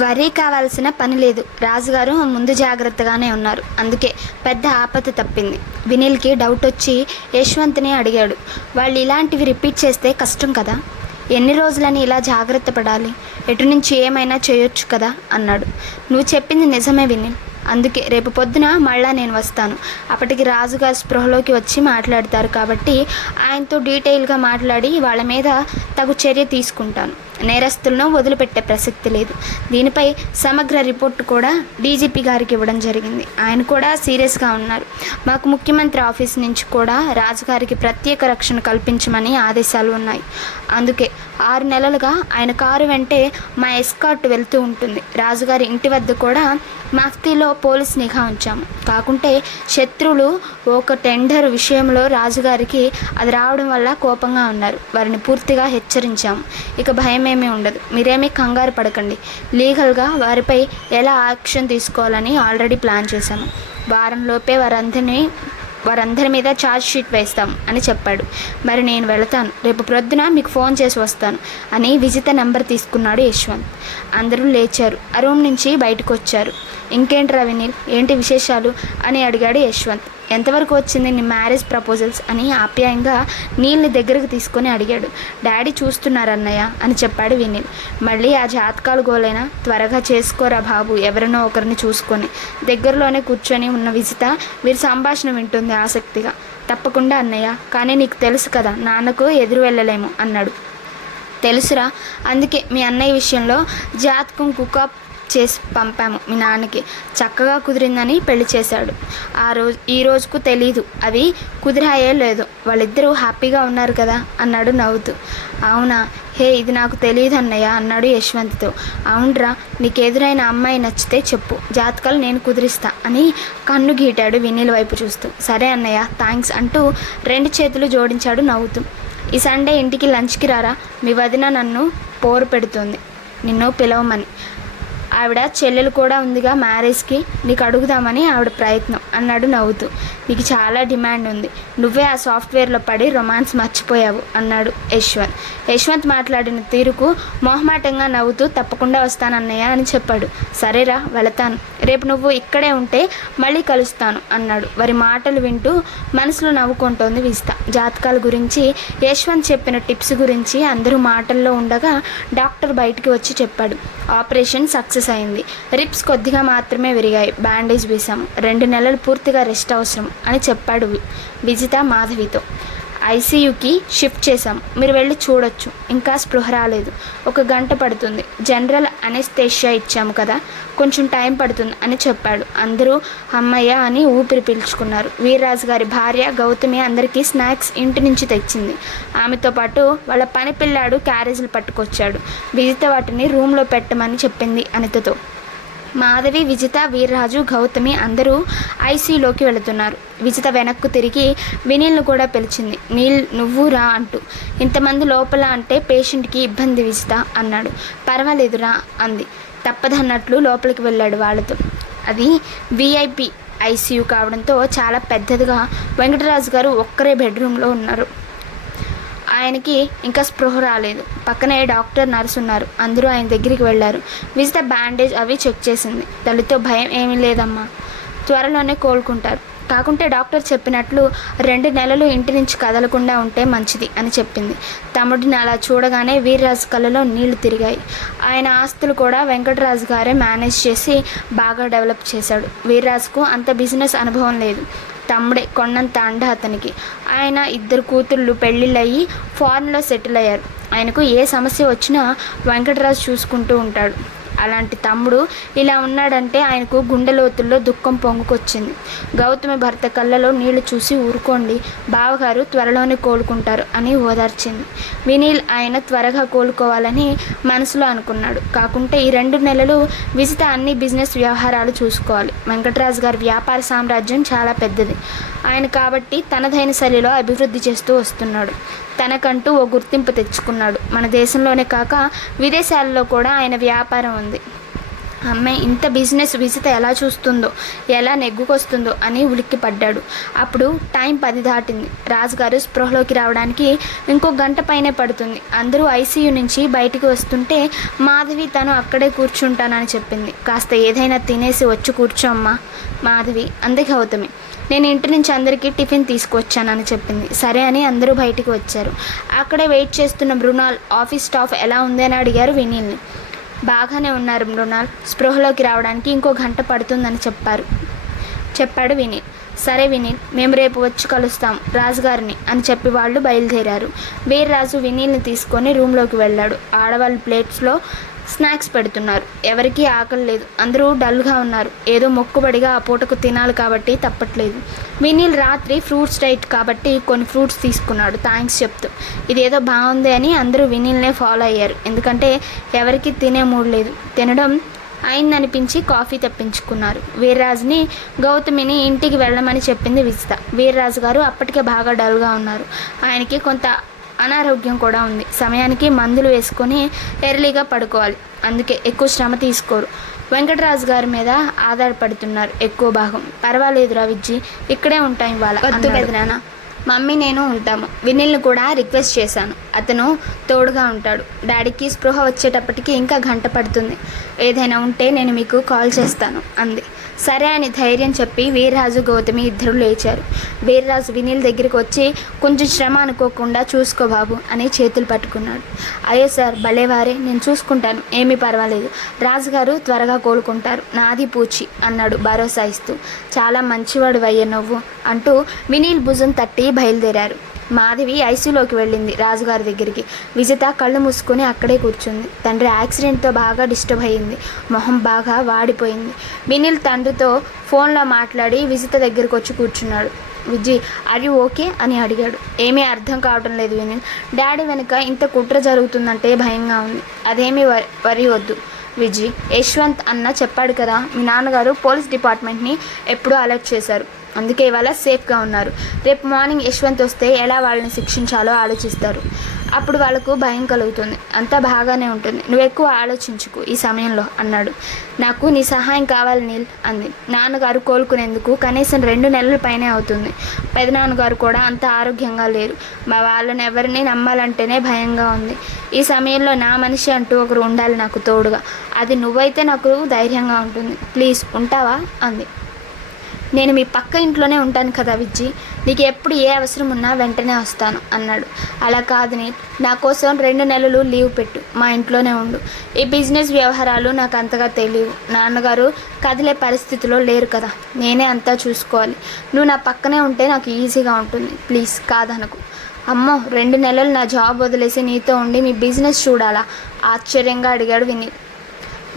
వరి కావాల్సిన పని లేదు. రాజుగారు ముందు జాగ్రత్తగానే ఉన్నారు. అందుకే పెద్ద ఆపద తప్పింది. వినీల్కి డౌట్ వచ్చి యశ్వంత్ని అడిగాడు. వాళ్ళు ఇలాంటివి రిపీట్ చేస్తే కష్టం కదా, ఎన్ని రోజులని ఇలా జాగ్రత్త పడాలి, ఎటు నుంచి ఏమైనా చేయొచ్చు కదా అన్నాడు. నువ్వు చెప్పింది నిజమే వినీల్, అందుకే రేపు పొద్దున మళ్ళా నేను వస్తాను. అప్పటికి రాజుగారు స్పృహలోకి వచ్చి మాట్లాడతారు కాబట్టి ఆయనతో డీటెయిల్గా మాట్లాడి వాళ్ళ మీద తగు చర్య తీసుకుంటాను. నేరస్తులను వదిలిపెట్టే ప్రసక్తి లేదు. దీనిపై సమగ్ర రిపోర్టు కూడా డీజీపీ గారికి ఇవ్వడం జరిగింది. ఆయన కూడా సీరియస్గా ఉన్నారు. మాకు ముఖ్యమంత్రి ఆఫీస్ నుంచి కూడా రాజుగారికి ప్రత్యేక రక్షణ కల్పించమని ఆదేశాలు ఉన్నాయి. అందుకే 6 నెలలుగా ఆయన కారు వెంటే మా ఎస్కార్ట్ వెళ్తూ ఉంటుంది. రాజుగారి ఇంటి వద్ద కూడా మఫ్తీలో పోలీస్ నిఘా ఉంచాము. కాకుంటే శత్రువులు ఒక టెండర్ విషయంలో రాజుగారికి అది రావడం వల్ల కోపంగా ఉన్నారు. వారిని పూర్తిగా హెచ్చరించాము. ఇక భయమేమీ ఉండదు. మీరేమీ కంగారు పడకండి. లీగల్గా వారిపై ఎలా యాక్షన్ తీసుకోవాలని ఆల్రెడీ ప్లాన్ చేశాము. వారంలోపే వారందరి మీద ఛార్జ్ షీట్ వేస్తాం అని చెప్పాడు. మరి నేను వెళతాను. రేపు ప్రొద్దున మీకు ఫోన్ చేసి వస్తాను అని విజిత నెంబర్ తీసుకున్నాడు యశ్వంత్. అందరూ లేచారు. ఆ రూమ్ నుంచి బయటకు వచ్చారు. ఇంకేంట్రా వినీల్, ఏంటి విశేషాలు అని అడిగాడు యశ్వంత్. ఎంతవరకు వచ్చింది నీ మ్యారేజ్ ప్రపోజల్స్ అని ఆప్యాయంగా నీల్ని దగ్గరకు తీసుకొని అడిగాడు. డాడీ చూస్తున్నారన్నయ్య అని చెప్పాడు వినీల్. మళ్ళీ ఆ జాతకాలు గోలైనా, త్వరగా చేసుకోరా బాబు, ఎవరినో ఒకరిని చూసుకొని. దగ్గరలోనే కూర్చొని ఉన్న విజిత వీరి సంభాషణ వింటుంది ఆసక్తిగా. తప్పకుండా అన్నయ్య, కానీ నీకు తెలుసు కదా నాన్నకు ఎదురు వెళ్ళలేము అన్నాడు. తెలుసురా, అందుకే మీ అన్నయ్య విషయంలో జాతకం కుకప్ చేసి పంపాము. మీ నాన్నకి చక్కగా కుదిరిందని పెళ్లి చేశాడు. ఈ రోజుకు తెలీదు అవి కుదిరాయో లేదో. వాళ్ళిద్దరూ హ్యాపీగా ఉన్నారు కదా అన్నాడు నవ్వుతూ. అవునా, హే ఇది నాకు తెలియదు అన్నయ్య అన్నాడు యశ్వంత్తో. అవునరా, నీకు ఎదురైన అమ్మాయి నచ్చితే చెప్పు, జాతకాలు నేను కుదిరిస్తా అని కన్ను గీటాడు వినీల్ వైపు చూస్తూ. సరే అన్నయ్య, థ్యాంక్స్ అంటూ 2 చేతులు జోడించాడు నవ్వుతూ. ఈ సండే ఇంటికి లంచ్కి రారా, మీ వదిన నన్ను పోరు పెడుతుంది నిన్ను పిలవమని. ఆవిడ చెల్లెలు కూడా ఉందిగా మ్యారేజ్కి, నీకు అడుగుదామని ఆవిడ ప్రయత్నం అన్నాడు నవ్వుతూ. నీకు చాలా డిమాండ్ ఉంది, నువ్వే ఆ సాఫ్ట్వేర్లో పడి రొమాన్స్ మర్చిపోయావు అన్నాడు యశ్వంత్. యశ్వంత్ మాట్లాడిన తీరుకు మొహమాటంగా నవ్వుతూ తప్పకుండా వస్తానన్నయ్య అని చెప్పాడు. సరేరా వెళతాను, రేపు నువ్వు ఇక్కడే ఉంటే మళ్ళీ కలుస్తాను అన్నాడు. వారి మాటలు వింటూ మనసులో నవ్వుకుంటోంది విజిత. జాతకాల గురించి యశ్వంత్ చెప్పిన టిప్స్ గురించి అందరూ మాటల్లో ఉండగా డాక్టర్ బయటికి వచ్చి చెప్పాడు. ఆపరేషన్ సక్సెస్ అయింది. రిప్స్ కొద్దిగా మాత్రమే విరిగాయి. బ్యాండేజ్ వేశాము. 2 నెలలు పూర్తిగా రెస్ట్ అవసరం అని చెప్పాడు విజిత మాధవితో. ఐసీయూకి షిఫ్ట్ చేశాం, మీరు వెళ్ళి చూడొచ్చు. ఇంకా స్పృహ రాలేదు, 1 గంట పడుతుంది. జనరల్ అనెస్థేషియా ఇచ్చాము కదా, కొంచెం టైం పడుతుంది అని చెప్పాడు. అందరూ అమ్మయ్య అని ఊపిరి పీల్చుకున్నారు. వీర్రాజు గారి భార్య గౌతమి అందరికీ స్నాక్స్ ఇంటి నుంచి తెచ్చింది. ఆమెతో పాటు వాళ్ళ పని పిల్లాడు క్యారేజీలు పట్టుకొచ్చాడు. విజిత వాటిని రూమ్లో పెట్టమని చెప్పింది అనితతో. మాధవి, విజిత, వీర్రాజు, గౌతమి అందరూ ఐసీయూలోకి వెళుతున్నారు. విజిత వెనక్కు తిరిగి వినీల్ను కూడా పిలిచింది. నీల్ నువ్వు రా అంటూ. ఇంతమంది లోపల అంటే పేషెంట్కి ఇబ్బంది విజిత అన్నాడు. పర్వాలేదురా అంది. తప్పదన్నట్లు లోపలికి వెళ్ళాడు వాళ్ళతో. అది విఐపి ఐసీయూ కావడంతో చాలా పెద్దదిగా వెంకటరాజు గారు ఒక్కరే బెడ్రూమ్లో ఉన్నారు. ఆయనకి ఇంకా స్పృహ రాలేదు. పక్కనే డాక్టర్, నర్సు ఉన్నారు. అందరూ ఆయన దగ్గరికి వెళ్ళారు. విజిత బ్యాండేజ్ అవి చెక్ చేసింది. తల్లితో భయం ఏమీ లేదమ్మా, త్వరలోనే కోలుకుంటారు. కాకుంటే డాక్టర్ చెప్పినట్లు 2 నెలలు ఇంటి నుంచి కదలకుండా ఉంటే మంచిది అని చెప్పింది. తమ్ముడిని అలా చూడగానే వీర్రాజు కళ్ళలో నీళ్లు తిరిగాయి. ఆయన ఆస్తులు కూడా వెంకటరాజు గారే మేనేజ్ చేసి బాగా డెవలప్ చేశాడు. వీర్రాజుకు అంత బిజినెస్ అనుభవం లేదు. తమ్ముడే కొన్నంత అండ అతనికి. ఆయన 2 కూతుళ్ళు పెళ్ళిళ్ళయ్యి ఫారెన్లో సెటిల్ అయ్యారు. ఆయనకు ఏ సమస్య వచ్చినా వెంకటరాజు చూసుకుంటూ ఉంటాడు. అలాంటి తమ్ముడు ఇలా ఉన్నాడంటే ఆయనకు గుండె లోతుల్లో దుఃఖం పొంగుకొచ్చింది. గౌతమి భర్త కళ్ళలో నీళ్లు చూసి ఊరుకోండి, బావగారు త్వరలోనే కోలుకుంటారు అని ఓదార్చింది. వినీల్ ఆయన త్వరగా కోలుకోవాలని మనసులో అనుకున్నాడు. కాకుంటే ఈ 2 నెలలు విజిత అన్ని బిజినెస్ వ్యవహారాలు చూసుకోవాలి. వెంకటరాజు గారి వ్యాపార సామ్రాజ్యం చాలా పెద్దది. ఆయన కాబట్టి తనదైన శైలిలో అభివృద్ధి చేస్తూ వస్తున్నాడు. తనకంటూ ఓ గుర్తింపు తెచ్చుకున్నాడు. మన దేశంలోనే కాక విదేశాల్లో కూడా ఆయన వ్యాపారం ఉంది. అమ్మాయి ఇంత బిజినెస్ విజిత ఎలా చూస్తుందో, ఎలా నెగ్గుకొస్తుందో అని ఉలిక్కి పడ్డాడు. అప్పుడు టైం 10 దాటింది. రాజుగారు స్పృహలోకి రావడానికి ఇంకో గంట పైనే పడుతుంది. అందరూ ఐసీయూ నుంచి బయటికి వస్తుంటే మాధవి తను అక్కడే కూర్చుంటానని చెప్పింది. కాస్త ఏదైనా తినేసి వచ్చి కూర్చో అమ్మా మాధవి అంది గౌతమి. నేను ఇంటి నుంచి అందరికీ టిఫిన్ తీసుకొచ్చానని చెప్పింది. సరే అని అందరూ బయటికి వచ్చారు. అక్కడే వెయిట్ చేస్తున్న మృణాల్ ఆఫీస్ స్టాఫ్ ఎలా ఉంది అని అడిగారు వినీల్ని. బాగానే ఉన్నారు మృణాల్, స్పృహలోకి రావడానికి ఇంకో గంట పడుతుందని చెప్పాడు వినీల్. సరే వినీల్, మేము రేపు వచ్చి కలుస్తాం రాజుగారిని అని చెప్పి వాళ్ళు బయలుదేరారు. వీర్రాజు వినీల్ని తీసుకొని రూమ్లోకి వెళ్ళాడు. ఆడవాళ్ళ ప్లేట్స్లో స్నాక్స్ పెడుతున్నారు. ఎవరికీ ఆకలి లేదు. అందరూ డల్గా ఉన్నారు. ఏదో మొక్కుబడిగా ఆ పూటకు తినాలి కాబట్టి తప్పట్లేదు. వినీల్ రాత్రి ఫ్రూట్స్ డైట్ కాబట్టి కొన్ని ఫ్రూట్స్ తీసుకున్నాడు థ్యాంక్స్ చెప్తూ. ఇదేదో బాగుంది అని అందరూ వినీల్నే ఫాలో అయ్యారు. ఎందుకంటే ఎవరికి తినే మూడ్ లేదు. తినడం అయిందనిపించి కాఫీ తెప్పించుకున్నారు. వీర్రాజుని గౌతమిని ఇంటికి వెళ్ళమని చెప్పింది విజిత. వీర్రాజు గారు అప్పటికే బాగా డల్గా ఉన్నారు. ఆయనకి కొంత అనారోగ్యం కూడా ఉంది. సమయానికి మందులు వేసుకొని ఎర్లీగా పడుకోవాలి. అందుకే ఎక్కువ శ్రమ తీసుకోరు. వెంకటరాజు గారి మీద ఆధారపడుతున్నారు ఎక్కువ భాగం. పర్వాలేదురా విజ్జి, ఇక్కడే ఉంటాం ఇవాళ. వద్దు పెదనాన్న, మమ్మీ నేను ఉంటాము. వినీల్ని కూడా రిక్వెస్ట్ చేశాను, అతను తోడుగా ఉంటాడు. డాడీకి స్పృహ వచ్చేటప్పటికి ఇంకా గంట పడుతుంది. ఏదైనా ఉంటే నేను మీకు కాల్ చేస్తాను అంది. సరే అని ధైర్యం చెప్పి వీర్రాజు గౌతమి ఇద్దరు లేచారు. వీర్రాజు వినీల్ దగ్గరికి వచ్చి కొంచెం శ్రమ అనుకోకుండా చూసుకో బాబు అని చేతులు పట్టుకున్నాడు. అయ్యో సార్ భలేవారే, నేను చూసుకుంటాను, ఏమీ పర్వాలేదు. రాజుగారు త్వరగా కోలుకుంటారు, నాది పూచి అన్నాడు భరోసా ఇస్తూ. చాలా మంచివాడు అయ్యా నువ్వు అంటూ వినీల్ భుజం తట్టి బయలుదేరారు. మాధవి ఐసీయూలోకి వెళ్ళింది రాజుగారి దగ్గరికి. విజిత కళ్ళు మూసుకొని అక్కడే కూర్చుంది. తండ్రి యాక్సిడెంట్తో బాగా డిస్టర్బ్ అయ్యింది. మొహం బాగా వాడిపోయింది. వినీల్ తండ్రితో ఫోన్లో మాట్లాడి విజిత దగ్గరికి వచ్చి కూర్చున్నాడు. విజయ్ ఆర్ యూ ఓకే అని అడిగాడు. ఏమీ అర్థం కావటం లేదు వినీల్. డాడీ వెనుక ఇంత కుట్ర జరుగుతుందంటే భయంగా ఉంది. అదేమీ వరి వద్దు విజయ్, యశ్వంత్ అన్న చెప్పాడు కదా, మీ నాన్నగారు పోలీస్ డిపార్ట్మెంట్ని ఎప్పుడూ అలర్ట్ చేశారు. అందుకే ఇవాళ సేఫ్గా ఉన్నారు. రేపు మార్నింగ్ యశ్వంత్ వస్తే ఎలా వాళ్ళని శిక్షించాలో ఆలోచిస్తారు. అప్పుడు వాళ్ళకు భయం కలుగుతుంది. అంతా బాగానే ఉంటుంది. నువ్వు ఎక్కువ ఆలోచించుకు ఈ సమయంలో అన్నాడు. నాకు నీ సహాయం కావాలి నీల్ అంది. నాన్నగారు కోలుకునేందుకు కనీసం 2 నెలల పైనే అవుతుంది. పెదనాన్నగారు కూడా అంత ఆరోగ్యంగా లేరు. మా వాళ్ళని ఎవరిని నమ్మాలంటేనే భయంగా ఉంది. ఈ సమయంలో నా మనిషి అంటూ ఒకరు ఉండాలి నాకు తోడుగా. అది నువ్వైతే నాకు ధైర్యంగా ఉంటుంది. ప్లీజ్ ఉంటావా అంది. నేను మీ పక్క ఇంట్లోనే ఉంటాను కదా విజ్జి, నీకు ఎప్పుడు ఏ అవసరం ఉన్నా వెంటనే వస్తాను అన్నాడు. అలా కాదని నా కోసం 2 నెలలు లీవ్ పెట్టు, మా ఇంట్లోనే ఉండు. ఈ బిజినెస్ వ్యవహారాలు నాకు అంతగా తెలియవు. నాన్నగారు కదిలే పరిస్థితిలో లేరు కదా, నేనే అంతా చూసుకోవాలి. నువ్వు నా పక్కనే ఉంటే నాకు ఈజీగా ఉంటుంది. ప్లీజ్ కాదనకు. అమ్మో 2 నెలలు నా జాబ్ వదిలేసి నీతో ఉండి మీ బిజినెస్ చూడాలా ఆశ్చర్యంగా అడిగాడు వినీల్.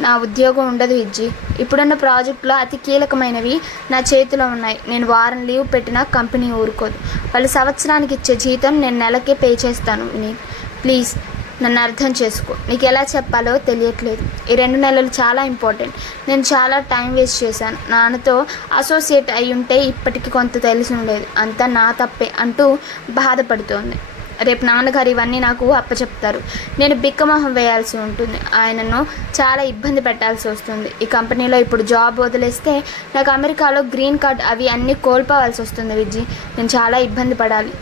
నా ఉద్యోగం ఉండదు విజ్జి. ఇప్పుడున్న ప్రాజెక్టులో అతి కీలకమైనవి నా చేతిలో ఉన్నాయి. నేను వారం లీవ్ పెట్టినా కంపెనీ ఊరుకోదు. వాళ్ళు సంవత్సరానికి ఇచ్చే జీతం నేను నెలకే పే చేస్తాను వినీల్. ప్లీజ్ నన్ను అర్థం చేసుకో. నీకు ఎలా చెప్పాలో తెలియట్లేదు. ఈ 2 నెలలు చాలా ఇంపార్టెంట్. నేను చాలా టైం వేస్ట్ చేశాను. నాన్నతో అసోసియేట్ అయి ఉంటే ఇప్పటికి కొంత తెలిసి ఉండేది. అంతా నా తప్పే అంటూ బాధపడుతోంది. రేపు నాన్నగారు ఇవన్నీ నాకు అప్పచెప్తారు. నేను బిక్కమొహం వేయాల్సి ఉంటుంది. ఆయనను చాలా ఇబ్బంది పెట్టాల్సి వస్తుంది. ఈ కంపెనీలో ఇప్పుడు జాబ్ వదిలేస్తే నాకు అమెరికాలో గ్రీన్ కార్డ్ అవి అన్నీ కోల్పోవాల్సి వస్తుంది విజ్జి. నేను చాలా ఇబ్బంది పడాలి.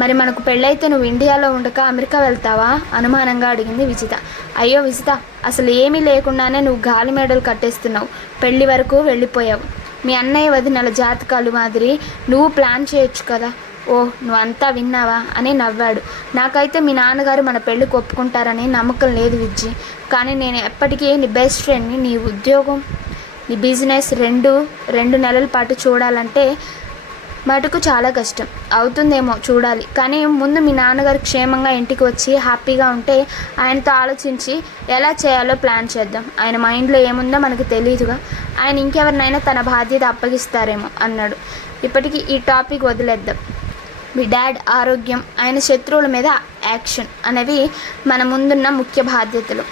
మరి మనకు పెళ్ళైతే నువ్వు ఇండియాలో ఉండక అమెరికా వెళ్తావా అనుమానంగా అడిగింది విజిత. అయ్యో విజిత, అసలు ఏమీ లేకుండానే నువ్వు గాలి మేడలు కట్టేస్తున్నావు. పెళ్లి వరకు వెళ్ళిపోయావు. మీ అన్నయ్య వదినల జాతకాలు మాదిరి నువ్వు ప్లాన్ చేయొచ్చు కదా. ఓ నువ్వంతా విన్నావా అని నవ్వాడు. నాకైతే మీ నాన్నగారు మన పెళ్ళికి ఒప్పుకుంటారని నమ్మకం లేదు విజ్జి. కానీ నేను ఎప్పటికీ నీ బెస్ట్ ఫ్రెండ్ని. నీ ఉద్యోగం నీ బిజినెస్ రెండు నెలల పాటు చూడాలంటే మటుకు చాలా కష్టం అవుతుందేమో, చూడాలి. కానీ ముందు మీ నాన్నగారు క్షేమంగా ఇంటికి వచ్చి హ్యాపీగా ఉంటే ఆయనతో ఆలోచించి ఎలా చేయాలో ప్లాన్ చేద్దాం. ఆయన మైండ్లో ఏముందో మనకు తెలియదుగా. ఆయన ఇంకెవరినైనా తన బాధ్యత అప్పగిస్తారేమో అన్నాడు. ఇప్పటికీ ఈ టాపిక్ వదిలేద్దాం. మీ డాడ్ ఆరోగ్యం, ఆయన శత్రువుల మీద యాక్షన్ అనేవి మన ముందున్న ముఖ్య బాధ్యతలు.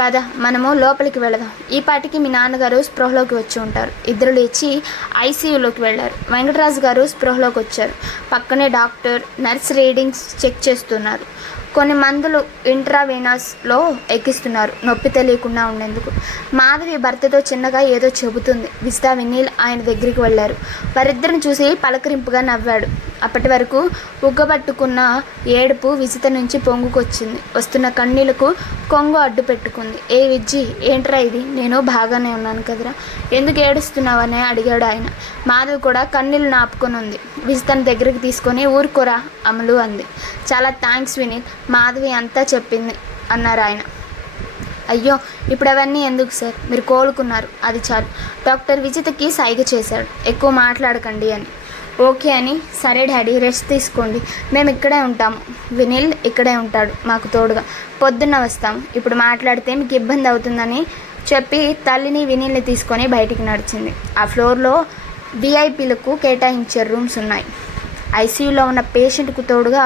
పద మనము లోపలికి వెళదాం. ఈ పాటికి మీ నాన్నగారు స్పృహలోకి వచ్చి ఉంటారు. ఇద్దరు లేచి ఐసీయూలోకి వెళ్ళారు. వెంకటరాజు గారు స్పృహలోకి వచ్చారు. పక్కనే డాక్టర్ నర్స్ రీడింగ్స్ చెక్ చేస్తున్నారు. కొన్ని మందులు ఇంట్రావీనస్లో ఎక్కిస్తున్నారు నొప్పి తెలియకుండా ఉండేందుకు. మాధవి భర్తతో చిన్నగా ఏదో చెబుతుంది. విజిత వినీల్ ఆయన దగ్గరికి వెళ్ళారు. వారిద్దరిని చూసి పలకరింపుగా నవ్వాడు. అప్పటి వరకు ఉగ్గబట్టుకున్న ఏడుపు విజిత నుంచి పొంగుకొచ్చింది. వస్తున్న కన్నీళ్లకు కొంగు అడ్డు పెట్టుకుంది. ఏ విజ్జి, ఏంట్రా ఇది? నేను బాగానే ఉన్నాను కదరా, ఎందుకు ఏడుస్తున్నావని అడిగాడు ఆయన. మాధవి కూడా కన్నీళ్ళు నాపుకొని ఉంది. విజితని దగ్గరికి తీసుకొని ఊరుకోరా అమలు అంది. చాలా థ్యాంక్స్ వినీల్, మాధవి అంతా చెప్పింది అన్నారు ఆయన. అయ్యో, ఇప్పుడు అవన్నీ ఎందుకు సార్, మీరు కోలుకున్నారు, అది చాలు. డాక్టర్ విజితకి సైగ చేశాడు. ఎక్కువ మాట్లాడకండి అని. ఓకే అని. సరే డాడీ, రెస్ట్ తీసుకోండి, మేము ఇక్కడే ఉంటాము. వినీల్ ఇక్కడే ఉంటాడు మాకు తోడుగా, పొద్దున్న వస్తాము. ఇప్పుడు మాట్లాడితే మీకు ఇబ్బంది అవుతుందని చెప్పి తల్లిని వినీల్ని తీసుకొని బయటికి నడిచింది. ఆ ఫ్లోర్లో విఐపీలకు కేటాయించే రూమ్స్ ఉన్నాయి. ఐసీయూలో ఉన్న పేషెంట్కు తోడుగా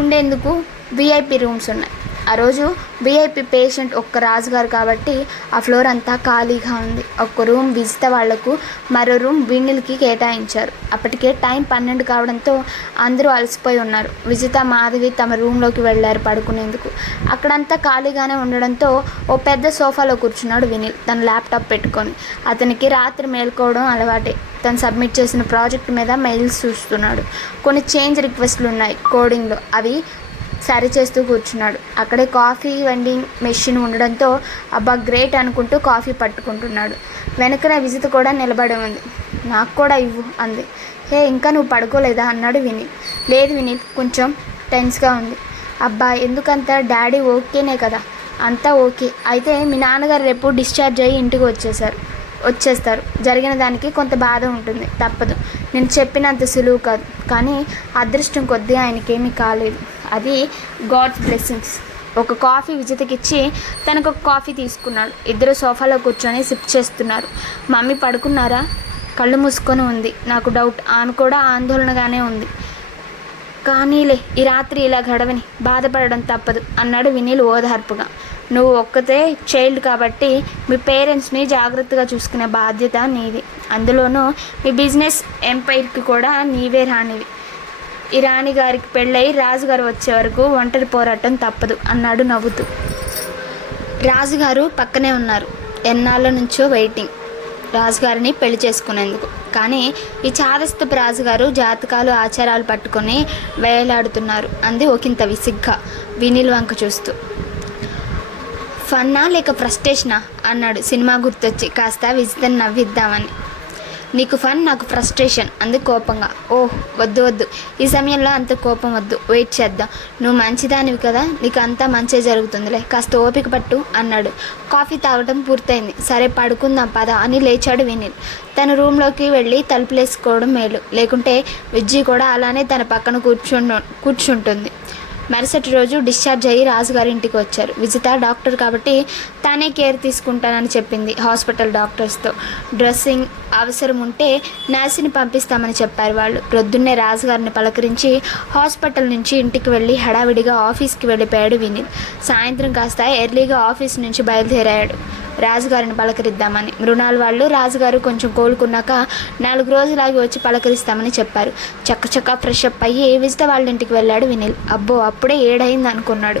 ఉండేందుకు విఐపీ రూమ్స్ ఉన్నాయి. ఆ రోజు విఐపీ పేషెంట్ ఒక్క రాజుగారు కాబట్టి ఆ ఫ్లోర్ అంతా ఖాళీగా ఉంది. ఒక్క రూమ్ విజిత వాళ్లకు, మరో రూమ్ వినీల్కి కేటాయించారు. అప్పటికే టైం 12 కావడంతో అందరూ అలసిపోయి ఉన్నారు. విజిత, మాధవి తమ రూమ్లోకి వెళ్ళారు పడుకునేందుకు. అక్కడంతా ఖాళీగానే ఉండడంతో ఓ పెద్ద సోఫాలో కూర్చున్నాడు వినీల్ తన ల్యాప్టాప్ పెట్టుకొని. అతనికి రాత్రి మేల్కోవడం అలవాటే. తను సబ్మిట్ చేసిన ప్రాజెక్ట్ మీద మెయిల్స్ చూస్తున్నాడు. కొన్ని చేంజ్ రిక్వెస్ట్లు ఉన్నాయి కోడింగ్లో, అవి సరి చేస్తూ కూర్చున్నాడు. అక్కడే కాఫీ వెండింగ్ మెషిన్ ఉండడంతో అబ్బా గ్రేట్ అనుకుంటూ కాఫీ పట్టుకుంటున్నాడు. వెనకనే విజిత కూడా నిలబడి ఉంది. నాకు కూడా ఇవ్వు అంది. హే, ఇంకా నువ్వు పడుకోలేదా అన్నాడు వినీల్. లేదు వినీల్, కొంచెం టెన్స్గా ఉంది. అబ్బా ఎందుకంత, డాడీ ఓకేనే కదా? అంతా ఓకే. అయితే మీ నాన్నగారు రేపు డిశ్చార్జ్ అయ్యి ఇంటికి వచ్చేస్తారు. జరిగిన దానికి కొంత బాధ ఉంటుంది, తప్పదు. నేను చెప్పినంత సులువు కాదు, కానీ అదృష్టం కొద్దీ ఆయనకేమీ కాలేదు. అది గాడ్స్ బ్లెస్సింగ్స్. ఒక కాఫీ విజితకిచ్చి తనకు ఒక కాఫీ తీసుకున్నాడు. ఇద్దరు సోఫాలో కూర్చొని సిప్ చేస్తున్నారు. మమ్మీ పడుకున్నారా? కళ్ళు మూసుకొని ఉంది. నాకు డౌట్, ఆమె కూడా ఆందోళనగానే ఉంది. కానీలే, ఈ రాత్రి ఇలా గడవని, బాధపడడం తప్పదు అన్నాడు వినీల్ ఓదార్పుగా. నువ్వు ఒక్కతే చైల్డ్ కాబట్టి మీ పేరెంట్స్ని జాగ్రత్తగా చూసుకునే బాధ్యత నీది. అందులోనూ మీ బిజినెస్ ఎంపైర్కి కూడా నీవే రానివి. ఈ రాణిగారికి పెళ్ళై రాజుగారు వచ్చే వరకు ఒంటరి పోరాటం తప్పదు అన్నాడు నవ్వుతూ. రాజుగారు పక్కనే ఉన్నారు. ఎన్నాళ్ళ నుంచో వెయిటింగ్ రాజుగారిని పెళ్లి చేసుకునేందుకు. కానీ ఈ చాదస్తపు రాజుగారు జాతకాలు ఆచారాలు పట్టుకొని వేలాడుతున్నారు అంది ఒకంత విసిగ్గా వినీల్ వంక చూస్తూ. ఫన్నా లేక ఫ్రస్ట్రేషనా అన్నాడు సినిమా గుర్తొచ్చి కాస్త విజితని నవ్విద్దామని. నీకు ఫన్, నాకు ఫ్రస్ట్రేషన్ అంది కోపంగా. ఓహ్ వద్దు, ఈ సమయంలో అంత కోపం వద్దు, వెయిట్ చేద్దాం. నువ్వు మంచిదానివి కదా, నీకు అంతా మంచి జరుగుతుందిలే, కాస్త ఓపిక పట్టు అన్నాడు. కాఫీ తాగడం పూర్తయింది. సరే పడుకుందాం పద అని లేచాడు వినీల్. తన రూమ్లోకి వెళ్ళి తలుపులేసుకోవడం మేలు, లేకుంటే విజ్జి కూడా అలానే తన పక్కన కూర్చుంటుంది. మరుసటి రోజు డిశ్చార్జ్ అయ్యి రాజుగారి ఇంటికి వచ్చారు. విజిత డాక్టర్ కాబట్టి తానే కేర్ తీసుకుంటానని చెప్పింది హాస్పిటల్ డాక్టర్స్తో. డ్రెస్సింగ్ అవసరం ఉంటే నర్సుని పంపిస్తామని చెప్పారు వాళ్ళు. ప్రొద్దున్నే రాజుగారిని పలకరించి హాస్పిటల్ నుంచి ఇంటికి వెళ్ళి హడావిడిగా ఆఫీస్కి వెళ్ళిపోయాడు వినీల్. సాయంత్రం కాస్త ఎర్లీగా ఆఫీస్ నుంచి బయలుదేరాడు రాజుగారిని పలకరిద్దామని. మృణాల్ వాళ్ళు రాజుగారు కొంచెం కోలుకున్నాక 4 రోజులాగి వచ్చి పలకరిస్తామని చెప్పారు. చక్కచక్క ఫ్రెష్ అప్ అయ్యి విజిత వాళ్ళ ఇంటికి వెళ్ళాడు వినీల్. అబ్బో అప్పుడే 7 అయింది అనుకున్నాడు.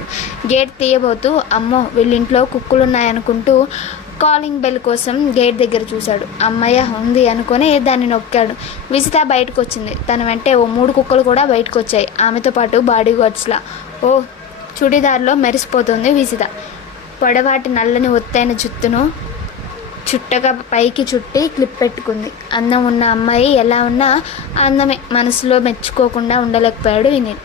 గేట్ తీయబోతూ అమ్మో వీళ్ళింట్లో కుక్కులున్నాయనుకుంటూ కాలింగ్ బెల్ కోసం గేట్ దగ్గర చూశాడు. అమ్మయ్య ఉంది అనుకొని దాన్ని నొక్కాడు. విజిత బయటకు వచ్చింది. తన వెంటే ఓ 3 కుక్కలు కూడా బయటకు వచ్చాయి, ఆమెతో పాటు బాడీ గార్డ్స్లా. ఓ చుడిదార్లో మెరిసిపోతుంది విజిత. పొడవాటి నల్లని ఒత్తైన జుత్తును చుట్టగా పైకి చుట్టి క్లిప్ పెట్టుకుంది. అందం ఉన్న అమ్మాయి ఎలా ఉన్నా అందమే, మనసులో మెచ్చుకోకుండా ఉండలేకపోయాడు వినీల్.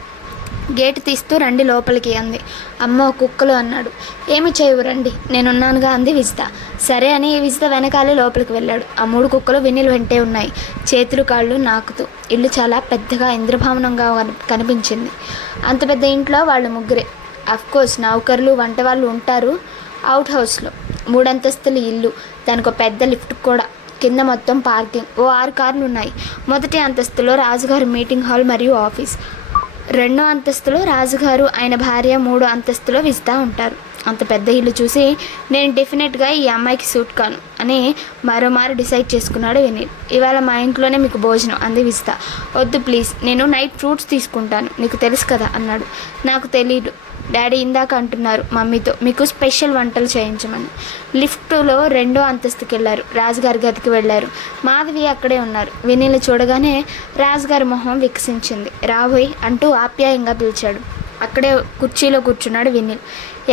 గేటు తీస్తూ రండి లోపలికి అంది. అమ్మో కుక్కలు అన్నాడు. ఏమి చేయవు రండి, నేనున్నానుగా అంది విజిత. సరే అని విజిత వెనకాలే లోపలికి వెళ్ళాడు. ఆ 3 కుక్కలు వినీల్ వెంటే ఉన్నాయి, చేతులు కాళ్ళు నాకుతూ. ఇల్లు చాలా పెద్దగా ఇంద్రభవనంగా కనిపించింది. అంత పెద్ద ఇంట్లో వాళ్ళు ముగ్గురే. అఫ్కోర్స్ నౌకర్లు వంట వాళ్ళు ఉంటారు. అవుట్ హౌస్లో 3 అంతస్తుల ఇల్లు, దానికి ఒక పెద్ద లిఫ్ట్ కూడా. కింద మొత్తం పార్కింగ్. ఓ 6 కార్లు ఉన్నాయి. మొదటి అంతస్తులో రాజుగారి మీటింగ్ హాల్ మరియు ఆఫీస్. 2వ అంతస్తులో రాజుగారు, ఆయన భార్య, 3వ అంతస్తులో విజిత ఉంటారు. అంత పెద్ద ఇల్లు చూసి నేను డెఫినెట్గా ఈ అమ్మాయికి సూట్ కాను అని మరోమారు డిసైడ్ చేసుకున్నాడు వినీల్. ఇవాళ మా ఇంట్లోనే మీకు భోజనం అంది విజిత. వద్దు ప్లీజ్, నేను నైట్ ఫ్రూట్స్ తీసుకుంటాను, నీకు తెలుసు కదా అన్నాడు. నాకు తెలీదు డాడీ, ఇందాక అంటున్నారు మమ్మీతో మీకు స్పెషల్ వంటలు చేయించమని. లిఫ్ట్లో 2వ అంతస్తుకి వెళ్ళారు. రాజుగారి గదికి వెళ్ళారు. మాధవి అక్కడే ఉన్నారు. వినీల్ని చూడగానే రాజుగారి మొహం వికసించింది. రాబోయ్ అంటూ ఆప్యాయంగా పిలిచాడు. అక్కడే కుర్చీలో కూర్చున్నాడు వినీల్.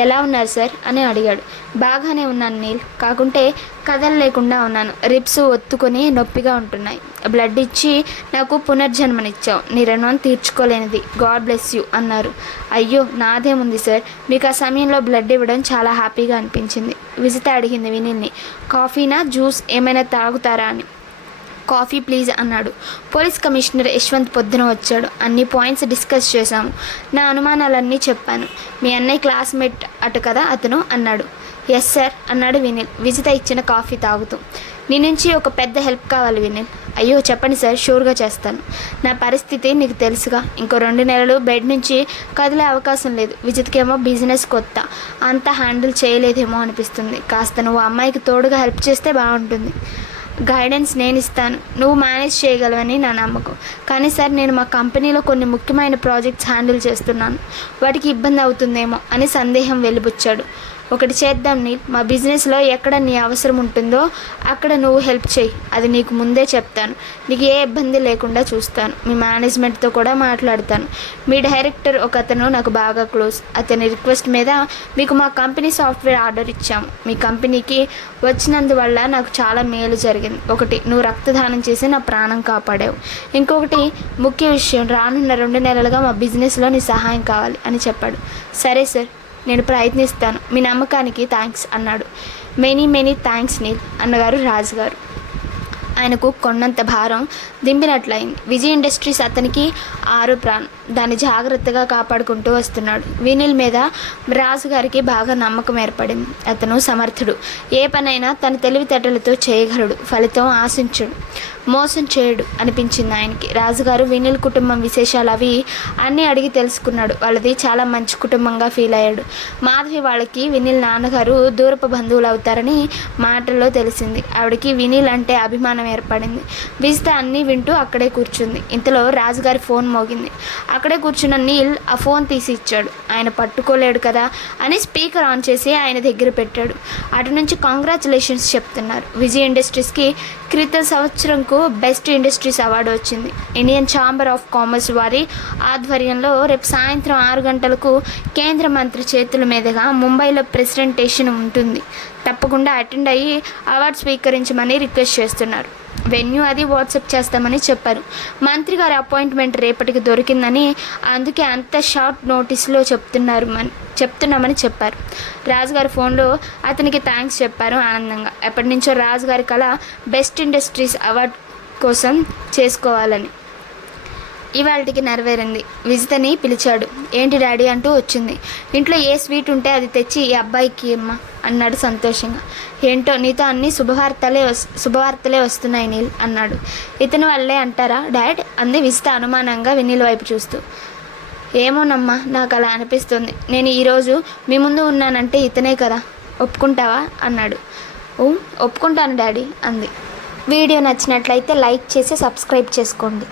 ఎలా ఉన్నారు సార్ అని అడిగాడు. బాగానే ఉన్నాను నీల్, కాకుంటే కదలలేకుండా ఉన్నాను. రిబ్స్ ఒత్తుకొని నొప్పిగా ఉంటున్నాయి. బ్లడ్ ఇచ్చి నాకు పునర్జన్మనిచ్చావు, నీ రుణం తీర్చుకోలేనిది. గాడ్ బ్లెస్ యూ అన్నారు. అయ్యో నాదేముంది సార్, మీకు ఆ సమయంలో బ్లడ్ ఇవ్వడం చాలా హ్యాపీగా అనిపించింది. విజిత అడిగింది వినీల్ని. కాఫీనా జ్యూస్ ఏమైనా తాగుతారా అని. కాఫీ ప్లీజ్ అన్నాడు. పోలీస్ కమిషనర్ యశ్వంత్ పొద్దున వచ్చాడు. అన్ని పాయింట్స్ డిస్కస్ చేశాము. నా అనుమానాలన్నీ చెప్పాను. మీ అన్నయ్య క్లాస్మేట్ అటు కదా అతను అన్నాడు. ఎస్ సార్ అన్నాడు వినీల్ విజిత ఇచ్చిన కాఫీ తాగుతూ. నీ నుంచి ఒక పెద్ద హెల్ప్ కావాలి వినీల్. అయ్యో చెప్పండి సార్, షూర్గా చేస్తాను. నా పరిస్థితి నీకు తెలుసుగా. ఇంకో 2 నెలలు బెడ్ నుంచి కదిలే అవకాశం లేదు. విజిత్కేమో బిజినెస్ కొత్త, అంతా హ్యాండిల్ చేయలేదేమో అనిపిస్తుంది. కాస్త నువ్వు అమ్మాయికి తోడుగా హెల్ప్ చేస్తే బాగుంటుంది. గైడెన్స్ నేను ఇస్తాను, నువ్వు మేనేజ్ చేయగలవని నా నమ్మకం. కానీ సార్, నేను మా కంపెనీలో కొన్ని ముఖ్యమైన ప్రాజెక్ట్స్ హ్యాండిల్ చేస్తున్నాను. వాటికి ఇబ్బంది అవుతుందేమో అని సందేహం వెలిబుచ్చాడు. ఒకటి చేద్దాం నీల్, మా బిజినెస్లో ఎక్కడ నీ అవసరం ఉంటుందో అక్కడ నువ్వు హెల్ప్ చేయి. అది నీకు ముందే చెప్తాను. నీకు ఏ ఇబ్బంది లేకుండా చూస్తాను. మీ మేనేజ్మెంట్తో కూడా మాట్లాడతాను. మీ డైరెక్టర్ ఒక అతను నాకు బాగా క్లోజ్. అతని రిక్వెస్ట్ మీద మీకు మా కంపెనీ సాఫ్ట్వేర్ ఆర్డర్ ఇచ్చాము. మీ కంపెనీకి వచ్చినందువల్ల నాకు చాలా మేలు జరిగింది. ఒకటి, నువ్వు రక్తదానం చేసి నా ప్రాణం కాపాడావు. ఇంకొకటి ముఖ్య విషయం, రానున్న 2 నెలలుగా మా బిజినెస్లో నీ సహాయం కావాలి అని చెప్పాడు. సరే సార్, నేను ప్రయత్నిస్తాను. మీ నమ్మకానికి థ్యాంక్స్ అన్నాడు. మెనీ థ్యాంక్స్ నీల్ అన్నగారు రాజుగారు. ఆయనకు కొండంత భారం దింపినట్లయింది. విజయ్ ఇండస్ట్రీస్ అతనికి 6 ప్రాణం. దాన్ని జాగ్రత్తగా కాపాడుకుంటూ వస్తున్నాడు. వినీల్ మీద రాజుగారికి బాగా నమ్మకం ఏర్పడింది. అతను సమర్థుడు. ఏ పనైనా తన తెలివితేటలతో చేయగలడు. ఫలితం ఆశించడు, మోసం చేయడు అనిపించింది ఆయనకి. రాజుగారు వినీల్ కుటుంబం విశేషాలు అవి అన్నీ అడిగి తెలుసుకున్నాడు. వాళ్ళది చాలా మంచి కుటుంబంగా ఫీల్ అయ్యాడు. మాధవి వాళ్ళకి వినీల్ నాన్నగారు దూరపు బంధువులు అవుతారని మాటల్లో తెలిసింది. ఆవిడకి వినీల్ అంటే అభిమానం ఏర్పడింది. విజిత అన్నీ వింటూ అక్కడే కూర్చుంది. ఇంతలో రాజుగారి ఫోన్ మోగింది. అక్కడే కూర్చున్న నీల్ ఆ ఫోన్ తీసి ఇచ్చాడు. ఆయన పట్టుకోలేడు కదా అని స్పీకర్ ఆన్ చేసి ఆయన దగ్గర పెట్టాడు. అటు నుంచి కాంగ్రాచులేషన్స్ చెప్తున్నారు. విజయ్ ఇండస్ట్రీస్కి క్రితం సంవత్సరంకు బెస్ట్ ఇండస్ట్రీస్ అవార్డు వచ్చింది. ఇండియన్ ఛాంబర్ ఆఫ్ కామర్స్ వారి ఆధ్వర్యంలో రేపు సాయంత్రం 6 గంటలకు కేంద్ర మంత్రి చేతుల మీదుగా ముంబైలో ప్రెజెంటేషన్ ఉంటుంది. తప్పకుండా అటెండ్ అయ్యి అవార్డు స్వీకరించమని రిక్వెస్ట్ చేస్తున్నారు. వెన్యూ అది వాట్సాప్ చేస్తామని చెప్పారు. మంత్రి గారి అపాయింట్మెంట్ రేపటికి దొరికిందని, అందుకే అంత షార్ట్ నోటీస్లో చెప్తున్నామని చెప్పారు. రాజుగారి ఫోన్లో అతనికి థ్యాంక్స్ చెప్పారు ఆనందంగా. ఎప్పటి నుంచో రాజుగారి కళ బెస్ట్ ఇండస్ట్రీస్ అవార్డు కోసం చేసుకోవాలని. ఇవాళకి నెరవేరింది. విజితని పిలిచాడు. ఏంటి డాడీ అంటూ వచ్చింది. ఇంట్లో ఏ స్వీట్ ఉంటే అది తెచ్చి ఈ అబ్బాయికి అమ్మ అన్నాడు సంతోషంగా. ఏంటో నీతో అన్ని శుభవార్తలే వస్తున్నాయి నీల్ అన్నాడు. ఇతని వల్లే అంటారా డాడ్ అంది విజిత అనుమానంగా వినీల్ వైపు చూస్తూ. ఏమోనమ్మా, నాకు అలా అనిపిస్తుంది. నేను ఈరోజు మీ ముందు ఉన్నానంటే ఇతనే కదా, ఒప్పుకుంటావా అన్నాడు. ఒప్పుకుంటాను డాడీ అంది. వీడియో నచ్చినట్లయితే లైక్ చేసి సబ్స్క్రైబ్ చేసుకోండి.